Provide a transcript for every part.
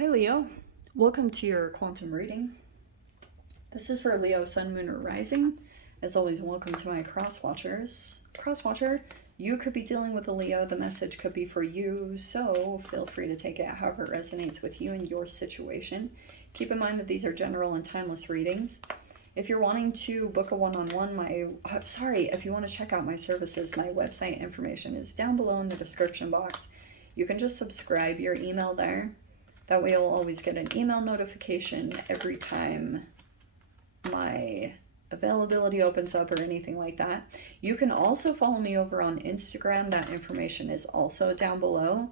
Hi Leo, welcome to your quantum reading. This is for Leo, Sun, Moon, or Rising. As always, welcome to my cross watchers. Cross watcher, you could be dealing with a Leo. The message could be for you, so feel free to take it however it resonates with you and your situation. Keep in mind that these are general and timeless readings. If you're wanting to book a one-on-one, if you want to check out my services, my website information is down below in the description box. You can just subscribe your email there. That way you'll always get an email notification every time my availability opens up or anything like that. You can also follow me over on Instagram. That information is also down below.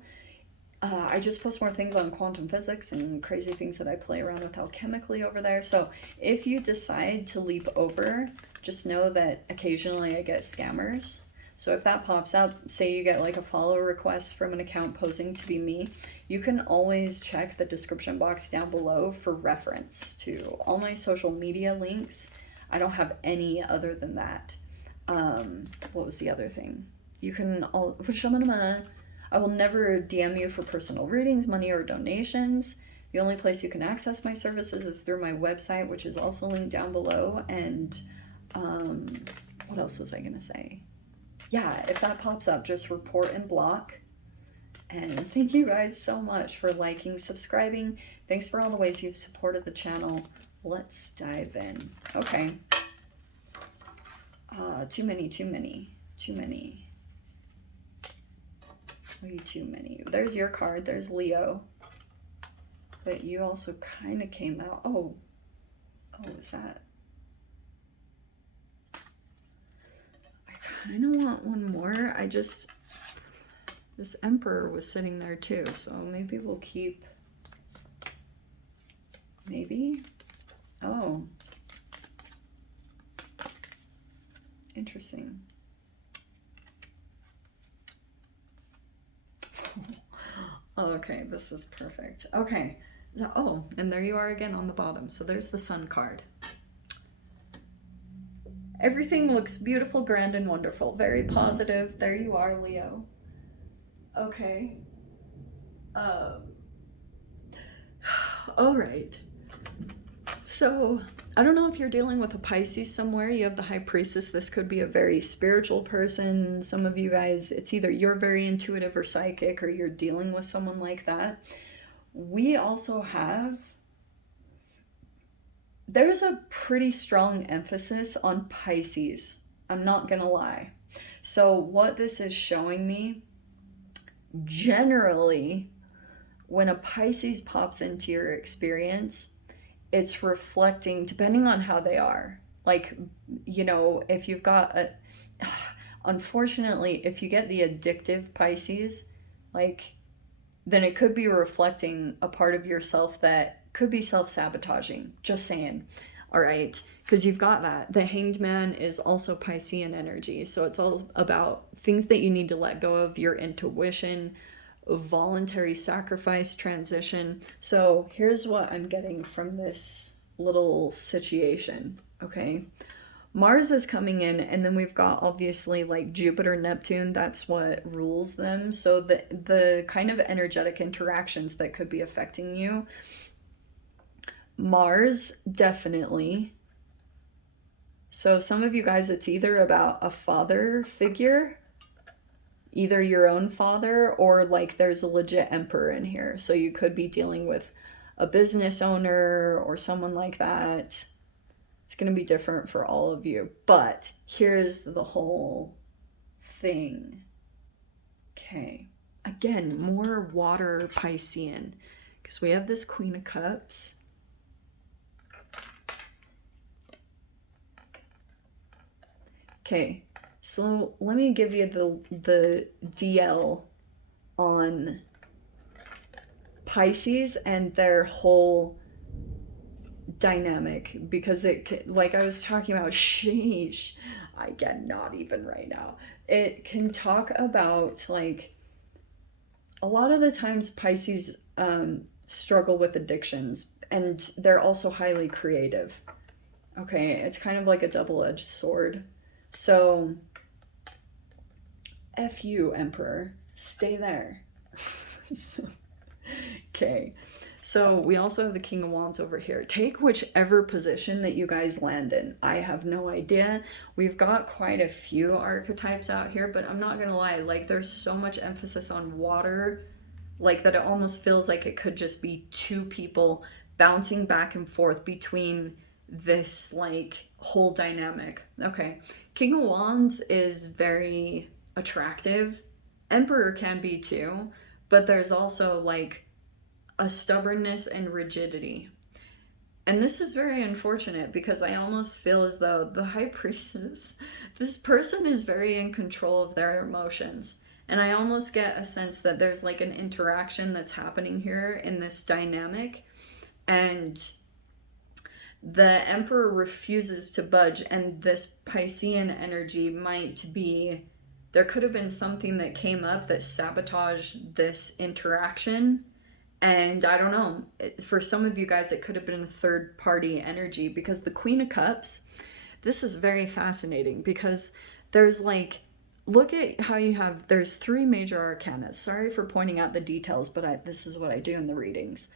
I just post more things on quantum physics and crazy things that I play around with alchemically over there. So if you decide to leap over, just know that occasionally I get scammers. So if that pops up, say you get like a follow request from an account posing to be me, you can always check the description box down below for reference to all my social media links. I don't have any other than that. What was the other thing? You can I will never DM you for personal readings, money, or donations. The only place you can access my services is through my website, which is also linked down below. And what else was I gonna say? Yeah, if that pops up, just report and block. And thank you guys so much for liking, subscribing. Thanks for all the ways you've supported the channel. Let's dive in. Okay. Too many. Way too many. There's your card. There's Leo. But you also kind of came out. Oh, is that? I kind of want one more. This Emperor was sitting there too, so maybe we'll keep. Maybe? Oh. Interesting. Okay, this is perfect. Okay. Oh, and there you are again on the bottom. So there's the Sun card. Everything looks beautiful, grand, and wonderful. Very positive. There you are, Leo. Okay. All right. So I don't know if you're dealing with a Pisces somewhere. You have the High Priestess. This could be a very spiritual person. Some of you guys, it's either you're very intuitive or psychic, or you're dealing with someone like that. We also have, there's a pretty strong emphasis on Pisces. I'm not gonna lie. So what this is showing me, generally, when a Pisces pops into your experience, it's reflecting, depending on how they are. Like, you know, if you've got unfortunately, if you get the addictive Pisces, like, then it could be reflecting a part of yourself that could be self-sabotaging. Just saying. All right. Because you've got that. The Hanged Man is also Piscean energy. So it's all about things that you need to let go of, your intuition, voluntary sacrifice, transition. So here's what I'm getting from this little situation. Okay. Mars is coming in, and then we've got obviously like Jupiter, Neptune, that's what rules them. So the kind of energetic interactions that could be affecting you. Mars, definitely. So some of you guys, it's either about a father figure, either your own father, or like there's a legit emperor in here. So you could be dealing with a business owner or someone like that. It's going to be different for all of you. But here's the whole thing. Okay. Again, more water Piscean. Because we have this Queen of Cups. Okay. So let me give you the DL on Pisces and their whole dynamic, because it, like I was talking about, sheesh, I cannot even right now. It can talk about, like, a lot of the times Pisces struggle with addictions, and they're also highly creative. Okay, it's kind of like a double-edged sword. So F you, Emperor, stay there. So, Okay, so we also have the King of Wands over here. Take whichever position that you guys land in. I have no idea. We've got quite a few archetypes out here, but I'm not gonna lie, like there's so much emphasis on water, like that it almost feels like it could just be two people bouncing back and forth between this like whole dynamic. Okay, King of Wands is very attractive. Emperor can be too, but there's also like a stubbornness and rigidity. And this is very unfortunate because I almost feel as though the High Priestess, this person is very in control of their emotions. And I almost get a sense that there's like an interaction that's happening here in this dynamic. And the Emperor refuses to budge. And this Piscean energy might be, there could have been something that came up that sabotaged this interaction. And I don't know, for some of you guys, it could have been a third party energy because the Queen of Cups, this is very fascinating because there's like, look at how you have, there's 3 major arcana. Sorry for pointing out the details, but this is what I do in the readings.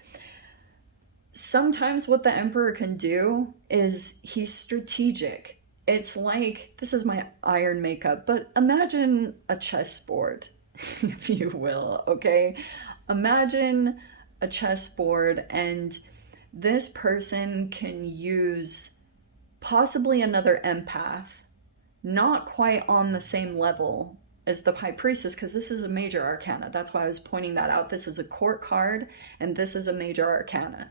Sometimes what the Emperor can do is he's strategic. It's like, this is my iron makeup, but imagine a chessboard, if you will, okay? Imagine a chessboard, and this person can use possibly another empath, not quite on the same level as the High Priestess, because this is a major arcana. That's why I was pointing that out. This is a court card, and this is a major arcana.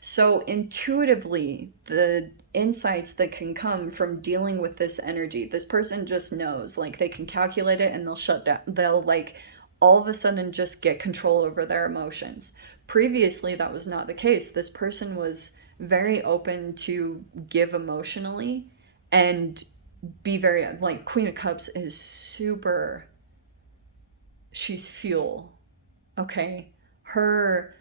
So intuitively, the insights that can come from dealing with this energy, this person just knows, like they can calculate it and they'll shut down. They'll like all of a sudden just get control over their emotions. Previously, that was not the case. This person was very open to give emotionally and be very, like, Queen of Cups is super, she's fuel, okay? Her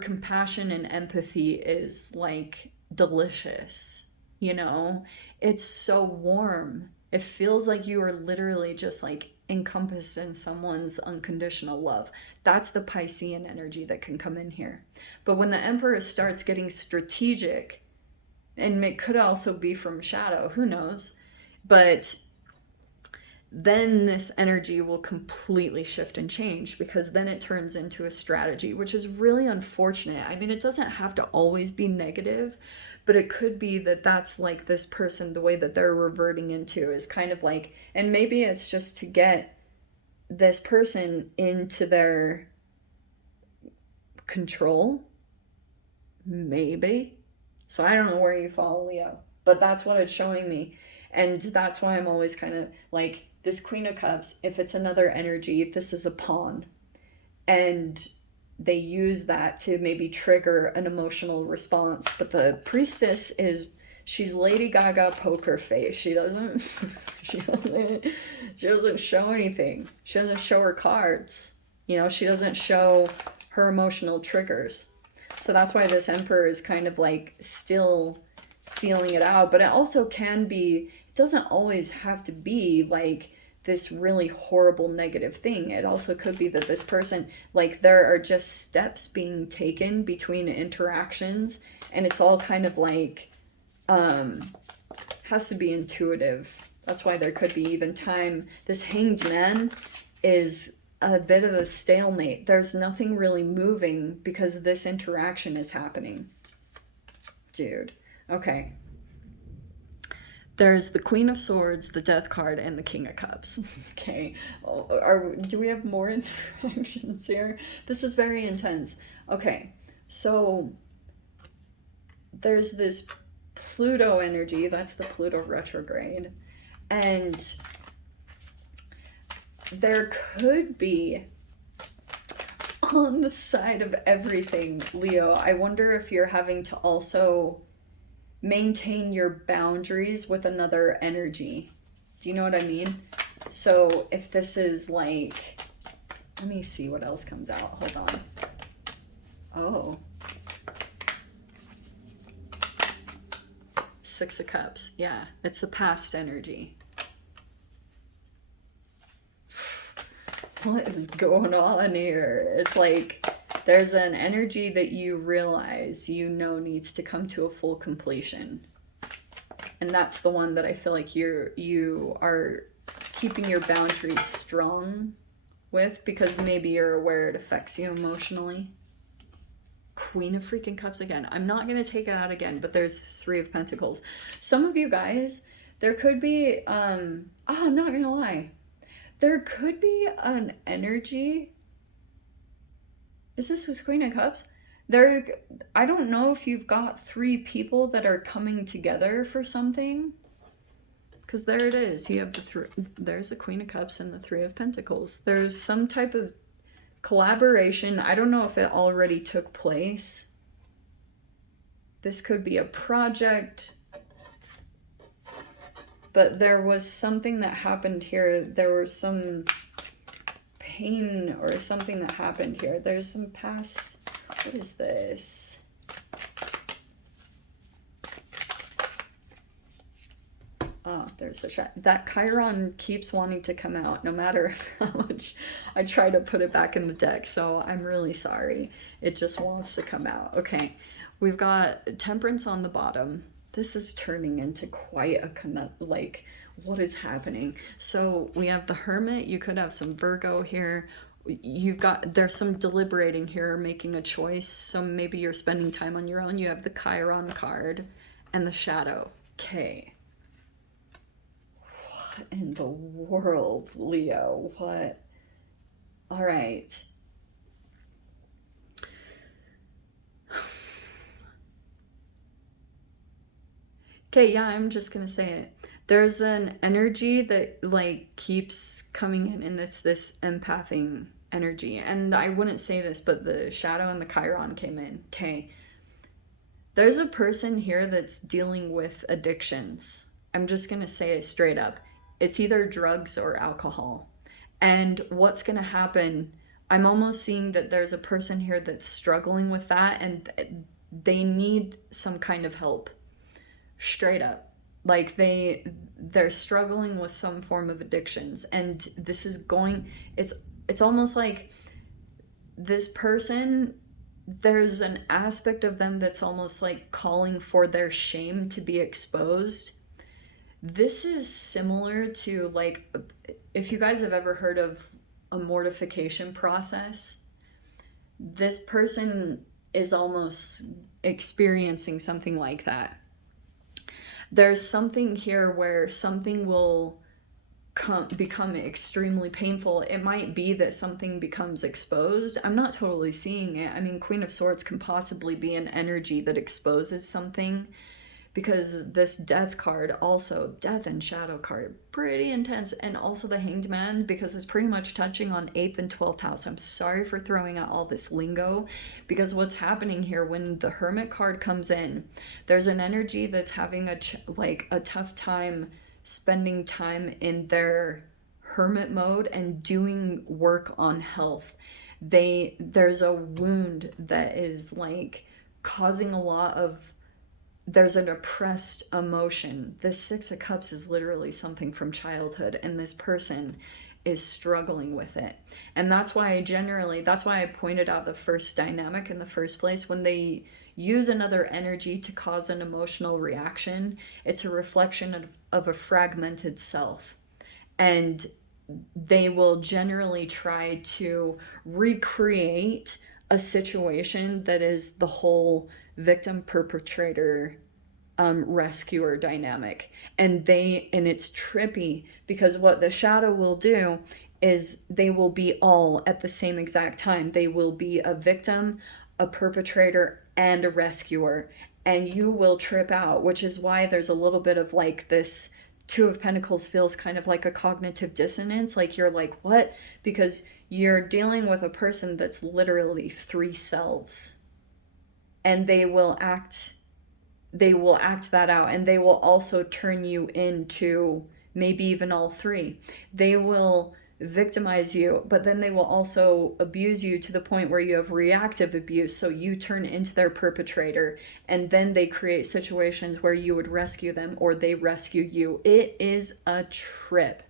compassion and empathy is like delicious, you know? It's so warm. It feels like you are literally just like encompassed in someone's unconditional love. That's the Piscean energy that can come in here. But when the Emperor starts getting strategic, and it could also be from shadow, who knows, but then this energy will completely shift and change because then it turns into a strategy, which is really unfortunate. I mean, it doesn't have to always be negative, but it could be that that's like this person, the way that they're reverting into is kind of like, and maybe it's just to get this person into their control, maybe. So I don't know where you fall, Leo, but that's what it's showing me. And that's why I'm always kind of like, this Queen of Cups, if it's another energy, this is a pawn. And they use that to maybe trigger an emotional response. But the Priestess is, she's Lady Gaga poker face. She doesn't show anything. She doesn't show her cards. You know, she doesn't show her emotional triggers. So that's why this Emperor is kind of like still feeling it out. But it also can be, it doesn't always have to be like this really horrible negative thing. It also could be that this person, like there are just steps being taken between interactions, and it's all kind of like has to be intuitive. That's why there could be even time. This Hanged Man is a bit of a stalemate. There's nothing really moving because this interaction is happening. Dude. Okay. There's the Queen of Swords, the Death card, and the King of Cups. Okay. Do we have more interactions here? This is very intense. Okay. So there's this Pluto energy. That's the Pluto retrograde. And there could be, on the side of everything, Leo, I wonder if you're having to also maintain your boundaries with another energy. Do you know what I mean? So if this is like, let me see what else comes out. Hold on. Oh. Six of Cups. Yeah, it's the past energy. What is going on here? It's like There's an energy that you realize you know needs to come to a full completion. And that's the one that I feel like you are keeping your boundaries strong with, because maybe you're aware it affects you emotionally. Queen of freaking Cups again. I'm not going to take it out again, but there's Three of Pentacles. Some of you guys, there could be, I'm not going to lie. There could be an energy. Is this Queen of Cups? I don't know if you've got three people that are coming together for something. Because there it is. You have there's the Queen of Cups and the Three of Pentacles. There's some type of collaboration. I don't know if it already took place. This could be a project. But there was something that happened here. There was some pain or something that happened here. There's some past... What is this? There's a chat. That Chiron keeps wanting to come out no matter how much I try to put it back in the deck. So I'm really sorry. It just wants to come out. Okay. We've got Temperance on the bottom. This is turning into quite a like, what is happening? So we have the Hermit. You could have some Virgo here. There's some deliberating here, making a choice. So maybe you're spending time on your own. You have the Chiron card and the Shadow. Okay. What in the world, Leo? What? All right. Okay, yeah, I'm just gonna say it. There's an energy that like keeps coming in this empathing energy. And I wouldn't say this, but the Shadow and the Chiron came in. Okay. There's a person here that's dealing with addictions. I'm just gonna say it straight up. It's either drugs or alcohol. And what's gonna happen, I'm almost seeing that there's a person here that's struggling with that and they need some kind of help. Straight up. Like they're struggling with some form of addictions, and this is going, it's almost like this person, there's an aspect of them that's almost like calling for their shame to be exposed. This is similar to, like, if you guys have ever heard of a mortification process, this person is almost experiencing something like that. There's something here where something will become extremely painful. It might be that something becomes exposed. I'm not totally seeing it. I mean, Queen of Swords can possibly be an energy that exposes something, because this Death card, also Death and Shadow card, pretty intense. And also the Hanged Man, because it's pretty much touching on 8th and 12th house. I'm sorry for throwing out all this lingo, because what's happening here when the Hermit card comes in, there's an energy that's having a tough time spending time in their hermit mode and doing work on health. There's a wound that is like causing a lot of, there's an oppressed emotion. This Six of Cups is literally something from childhood, and this person is struggling with it. And that's why I pointed out the first dynamic in the first place. When they use another energy to cause an emotional reaction, it's a reflection of a fragmented self. And they will generally try to recreate a situation that is the whole victim perpetrator rescuer dynamic, and it's trippy, because what the Shadow will do is they will be all at the same exact time. They will be a victim, a perpetrator, and a rescuer, and you will trip out, which is why there's a little bit of like this Two of Pentacles feels kind of like a cognitive dissonance. Like you're like, what? Because you're dealing with a person that's literally three selves, and they will act that out, and they will also turn you into maybe even all three. They will victimize you, but then they will also abuse you to the point where you have reactive abuse, so you turn into their perpetrator, and then they create situations where you would rescue them or they rescue you. It is a trip.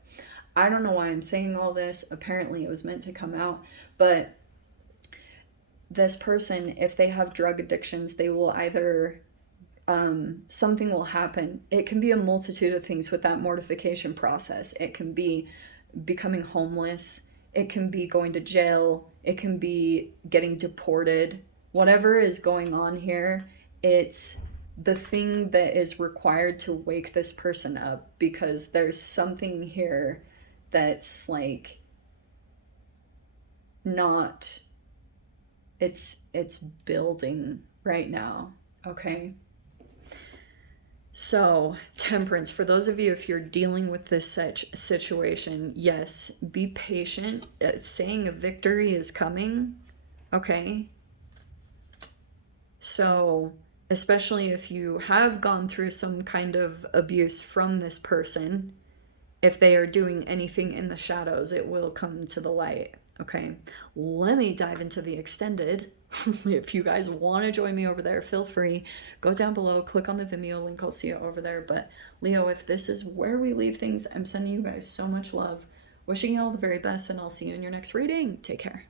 I don't know why I'm saying all this. Apparently it was meant to come out, but this person, if they have drug addictions, they will either something will happen. It can be a multitude of things with that mortification process. It can be becoming homeless. It can be going to jail. It can be getting deported. Whatever is going on here, it's the thing that is required to wake this person up, because there's something here that's like not, it's building right now, okay? So, Temperance, for those of you, if you're dealing with this situation, yes, be patient. Saying a victory is coming, okay? So, especially if you have gone through some kind of abuse from this person, if they are doing anything in the shadows, it will come to the light, okay? Let me dive into the extended. If you guys want to join me over there, feel free. Go down below, click on the Vimeo link. I'll see you over there. But Leo, if this is where we leave things, I'm sending you guys so much love. Wishing you all the very best, and I'll see you in your next reading. Take care.